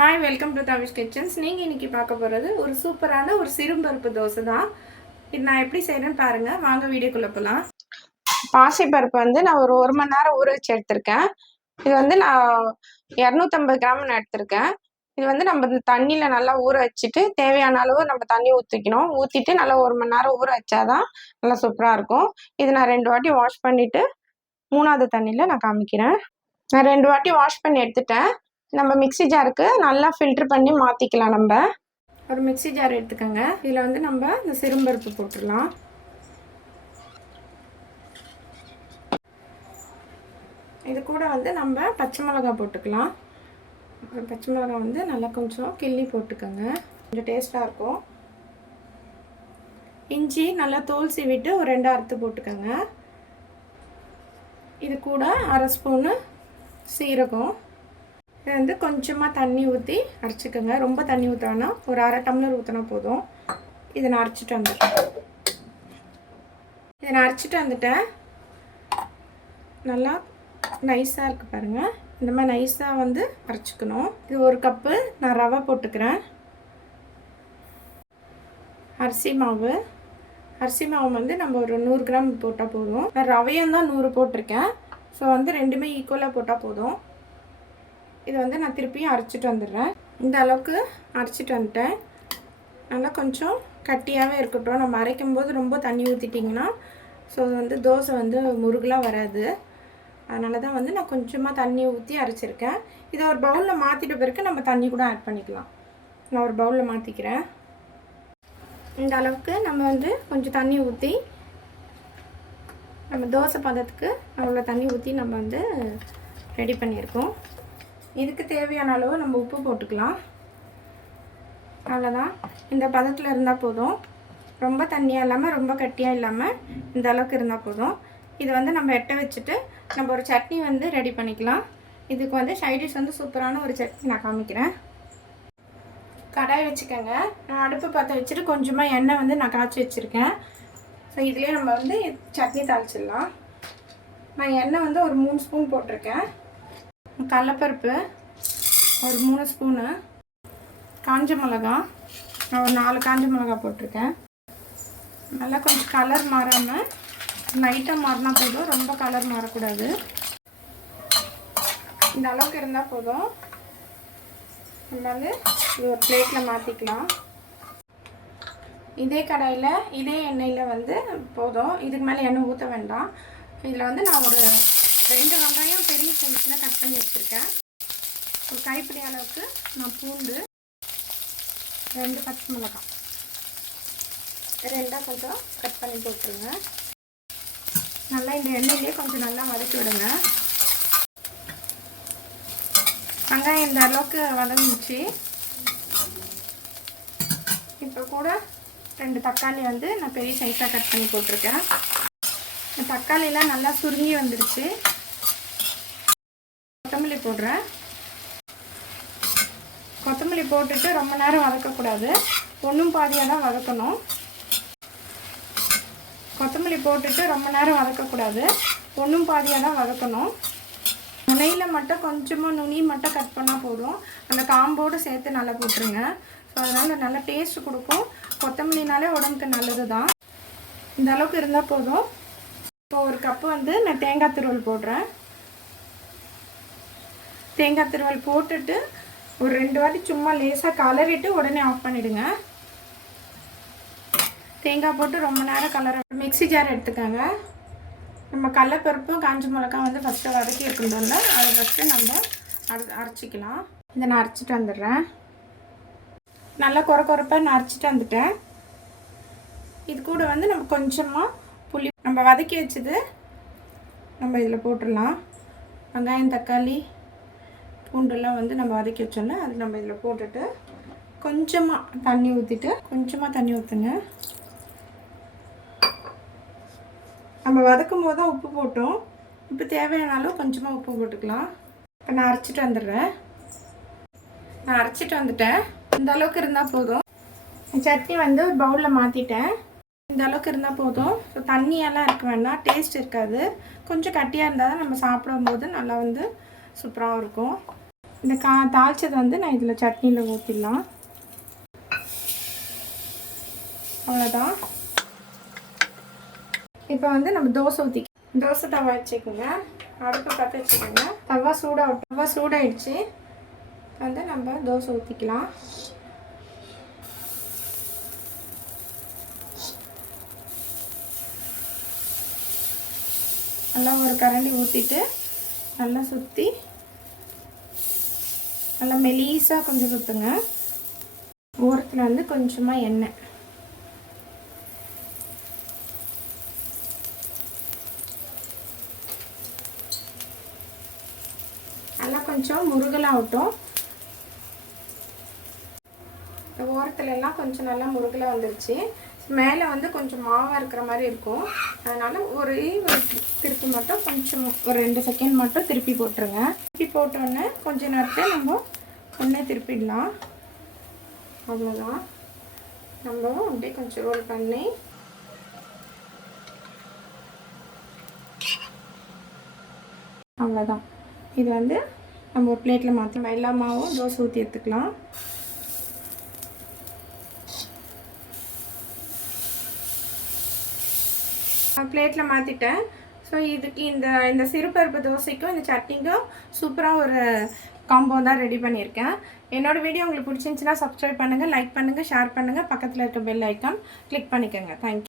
Hi welcome to Tavish kitchens நீங்கள் இன்றைக்கி பார்க்க போகிறது ஒரு சூப்பரான ஒரு சிறுபருப்பு தோசை தான். இது நான் எப்படி செய்கிறேன்னு பாருங்கள் வாங்க வீடியோக்குள்ளே போகலாம் பாசிப்பருப்பு வந்து நான் ஒரு ஒரு மணி நேரம் ஊற வச்சு எடுத்திருக்கேன். இது வந்து நான் இரநூத்தம்பது கிராம் நான் எடுத்திருக்கேன். இது வந்து நம்ம இந்த தண்ணியில் நல்லா ஊற வச்சுட்டு தேவையான அளவு நம்ம தண்ணி ஊற்றிக்கணும் ஊற்றிட்டு நல்லா ஒரு மணி நேரம் ஊற வச்சாதான் நல்லா சூப்பராக இருக்கும். இது நான் ரெண்டு வாட்டி வாஷ் பண்ணிவிட்டு மூணாவது தண்ணியில் நான் காமிக்கிறேன். நான் ரெண்டு வாட்டி வாஷ் பண்ணி எடுத்துட்டேன். நம்ம மிக்ஸி ஜாருக்கு நல்லா ஃபில்டர் பண்ணி மாற்றிக்கலாம் நம்ம. ஒரு மிக்ஸி ஜார் எடுத்துக்கோங்க. இதில் வந்து நம்ம இந்த சிறும்பருப்பு போட்டுடலாம். இது கூட வந்து நம்ம பச்சை மிளகா போட்டுக்கலாம். ஒரு பச்சை மிளகா வந்து நல்லா கொஞ்சம் கிள்ளி போட்டுக்கோங்க. கொஞ்சம் டேஸ்ட்டாக இருக்கும். இஞ்சி நல்லா தோல் சீவிட்டு ஒரு ரெண்டு அறுத்து போட்டுக்கோங்க. இது கூட அரை ஸ்பூனு சீரகம். வந்து கொஞ்சமாக தண்ணி ஊற்றி அரைச்சிக்கோங்க. ரொம்ப தண்ணி ஊற்றானா ஒரு அரை டம்ளர் ஊற்றினா போதும். இதை நான் அரைச்சிட்டு வந்துட்டேன் இதை நான் அரைச்சிட்டு வந்துட்டேன். நல்லா நைஸாக இருக்குது பாருங்கள் இந்த மாதிரி நைஸாக வந்து அரைச்சிக்கணும். இது ஒரு கப்பு நான் ரவை போட்டுக்கிறேன். அரிசி மாவு. அரிசி மாவு வந்து நம்ம ஒரு நூறு கிராம் போட்டால் போதும். நான் ரவையும் தான் நூறு போட்டிருக்கேன். ஸோ வந்து ரெண்டுமே ஈக்குவலாக போட்டால் போதும். இது வந்து நான் திருப்பியும் அரைச்சிட்டு வந்துடுறேன். இந்த அளவுக்கு அரைச்சிட்டு வந்துட்டேன். நல்லா கொஞ்சம் கட்டியாகவே இருக்கட்டும். நம்ம அரைக்கும் போது ரொம்ப தண்ணி ஊற்றிட்டிங்கன்னா ஸோ வந்து தோசை வந்து முருகலாக வராது. அதனால தான் வந்து நான் கொஞ்சமாக தண்ணி ஊற்றி அரைச்சிருக்கேன். இதை ஒரு பவுலில் மாற்றிட்ட பிறகு நம்ம தண்ணி கூட ஆட் பண்ணிக்கலாம். நான் ஒரு பவுலில் மாற்றிக்கிறேன் இந்த அளவுக்கு நம்ம வந்து கொஞ்சம் தண்ணி ஊற்றி நம்ம தோசை பதத்துக்கு அவ்வளோ தண்ணி ஊற்றி நம்ம வந்து ரெடி பண்ணியிருக்கோம். இதுக்கு தேவையான அளவு நம்ம உப்பு போட்டுக்கலாம். அவ்வளோதான் இந்த பதத்தில் இருந்தால் போதும். ரொம்ப தண்ணியாக இல்லாமல் ரொம்ப கட்டியாக இல்லாமல் இந்த அளவுக்கு இருந்தால் போதும். இது வந்து நம்ம எட்ட வச்சுட்டு நம்ம ஒரு சட்னி வந்து ரெடி பண்ணிக்கலாம். இதுக்கு வந்து சைடிஷ் வந்து சூப்பரான ஒரு சட்னி நான் காமிக்கிறேன். கடாய் வச்சுக்கோங்க. நான் அடுப்பு பற்ற வச்சுட்டு கொஞ்சமாக எண்ணெய் வந்து நான் காய்ச்சி வச்சுருக்கேன். ஸோ இதுலேயே நம்ம வந்து சட்னி தாளிச்சிடலாம். நான் எண்ணெய் வந்து ஒரு மூணு ஸ்பூன் போட்டிருக்கேன். கடலப்பருப்பு ஒரு மூணு ஸ்பூனு காஞ்ச மிளகா. நான் ஒரு நாலு காஞ்ச மிளகா போட்டிருக்கேன். நல்லா கொஞ்சம் கலர் மாறாமல் லைட்டாக மாறினா போதும். ரொம்ப கலர் மாறக்கூடாது. இந்த அளவுக்கு இருந்தால் போதும். நம்ம வந்து இது ஒரு பிளேட்டில் மாற்றிக்கலாம் இதே கடாயில் இதே எண்ணெயில் வந்து போதும். இதுக்கு மேலே எண்ணெய் ஊற்ற வேண்டாம். இதில் வந்து நான் ஒரு ரெண்டு வெங்காயம் பெரிய சைஸில் கட் பண்ணி வச்சுருக்கேன். ஒரு கைப்பிடி அளவுக்கு நான் பூண்டு ரெண்டு பச்சை மிளகாய். ரெண்டாக கொஞ்சம் கட் பண்ணி போட்டுருங்க. நல்லா இந்த எண்ணெயிலே கொஞ்சம் நல்லா வதக்கி விடுங்க. வெங்காயம் இந்த அளவுக்கு வதங்கிச்சு இப்போ கூட ரெண்டு தக்காளி வந்து நான் பெரிய சைஸாக கட் பண்ணி போட்டிருக்கேன். தக்காளிலாம் நல்லா சுருங்கி வந்துடுச்சு. போடுறேன் கொத்தமல்லி போட்டுட்டு ரொம்ப நேரம் வதக்கக்கூடாது. ஒன்றும் பாதியாக தான் வதக்கணும். கொத்தமல்லி போட்டுட்டு ரொம்ப நேரம் வதக்கக்கூடாது. ஒன்றும் பாதியாக தான் வதக்கணும். நுனையில் மட்டும் கொஞ்சமாக நுனி மட்டும் கட் பண்ணால் போதும். அந்த காம்போடு சேர்த்து நல்லா போட்டுருங்க. ஸோ அதனால் நல்லா டேஸ்ட் கொடுக்கும். கொத்தமல்லினாலே உடம்புக்கு நல்லது தான் இந்த அளவுக்கு இருந்தால் போதும். இப்போ ஒரு கப்பு வந்து நான் தேங்காய் துருவல் போடுறேன். தேங்காய் திருவல் போட்டுட்டு ஒரு ரெண்டு வாட்டி சும்மா லேசாக கலரிட்டு உடனே ஆஃப் பண்ணிவிடுங்க தேங்காய் போட்டு ரொம்ப நேரம் கலர மிக்ஸி ஜார் எடுத்துக்கோங்க. நம்ம கடலப்பருப்பும் காஞ்ச மிளகா வந்து ஃபஸ்ட்டு வதக்கி இருக்கணும்ல அதை ஃபஸ்ட்டு நம்ம அரை அரைச்சிக்கலாம். இதை நான் அரைச்சிட்டு வந்துடுறேன். நல்லா குறை குறைப்பாக நான் அரைச்சிட்டு வந்துட்டேன். இது கூட வந்து நம்ம கொஞ்சமாக புளி நம்ம வதக்கி வச்சது நம்ம இதில் போட்டுடலாம். வெங்காயம் தக்காளி பூண்டெல்லாம் வந்து நம்ம வதக்கி வச்சோம்ல அது நம்ம இதில் போட்டுட்டு கொஞ்சமாக தண்ணி ஊற்றிட்டு கொஞ்சமாக தண்ணி ஊற்றுங்க நம்ம வதக்கும் போது தான் உப்பு போட்டோம். இப்போ தேவையான அளவு கொஞ்சமாக உப்பு போட்டுக்கலாம். இப்போ நான் அரைச்சிட்டு வந்துடுறேன். நான் அரைச்சிட்டு வந்துட்டேன். இந்த அளவுக்கு இருந்தால் போதும். சட்னி வந்து ஒரு பவுலில் மாற்றிட்டேன் இந்த அளவுக்கு இருந்தால் போதும். ஸோ தண்ணியெல்லாம் இருக்க வேண்டாம். டேஸ்ட் இருக்காது. கொஞ்சம் கட்டியாக இருந்தால் தான் நம்ம சாப்பிடும்போது நல்லா வந்து சூப்பராகவும் இருக்கும். இந்த கா தாளித்தது வந்து நான் இதில் சட்னியில் ஊற்றிடலாம் அவ்வளோதான் இப்போ வந்து நம்ம தோசை ஊற்றி தோசை தவா வச்சுக்கோங்க. அடுப்பு பற்ற வச்சுக்கோங்க. தவா சூடாக தவா சூடாயிடுச்சு. வந்து நம்ம தோசை ஊற்றிக்கலாம் நல்லா ஒரு கரண்டி ஊற்றிட்டு நல்லா சுற்றி நல்லா மெலீஸாக கொஞ்சம் சுற்றுங்க ஓரத்தில் வந்து கொஞ்சமாக எண்ணெய். நல்லா கொஞ்சம் முருகலாகட்டும். இந்த ஓரத்துலலாம் கொஞ்சம் நல்லா முருகலாக வந்துருச்சு. மேலே வந்து கொஞ்சம் மாவாக இருக்கிற மாதிரி இருக்கும். அதனால் ஒரே ஒரு திருப்பி மட்டும் கொஞ்சம் ஒரு ரெண்டு செகண்ட் மட்டும் திருப்பி போட்டுருங்க. திருப்பி போட்டோன்னே கொஞ்ச நேரத்தில் நம்ம ஒன்றே திருப்பிடலாம். அவ்வளோதான் நம்ம அப்படியே கொஞ்சம் ரோல் பண்ணி அவ்வளோதான் இது வந்து நம்ம ஒரு பிளேட்டில் மாற்றி எல்லா மாவும் தோசை ஊற்றி எடுத்துக்கலாம். பிளேட்டில் மாற்றிட்டேன் ஸோ இதுக்கு இந்த இந்த சிறுபருப்பு தோசைக்கும் இந்த சட்னிக்கும் சூப்பராக ஒரு காம்போ தான் ரெடி பண்ணியிருக்கேன். என்னோடய வீடியோ உங்களுக்கு பிடிச்சிருந்துச்சின்னா சப்ஸ்கிரைப் பண்ணுங்கள் லைக் பண்ணுங்கள் ஷேர் பண்ணுங்கள் பக்கத்தில் இருக்க பெல் ஐக்கான் கிளிக் பண்ணிக்கோங்க. Thank you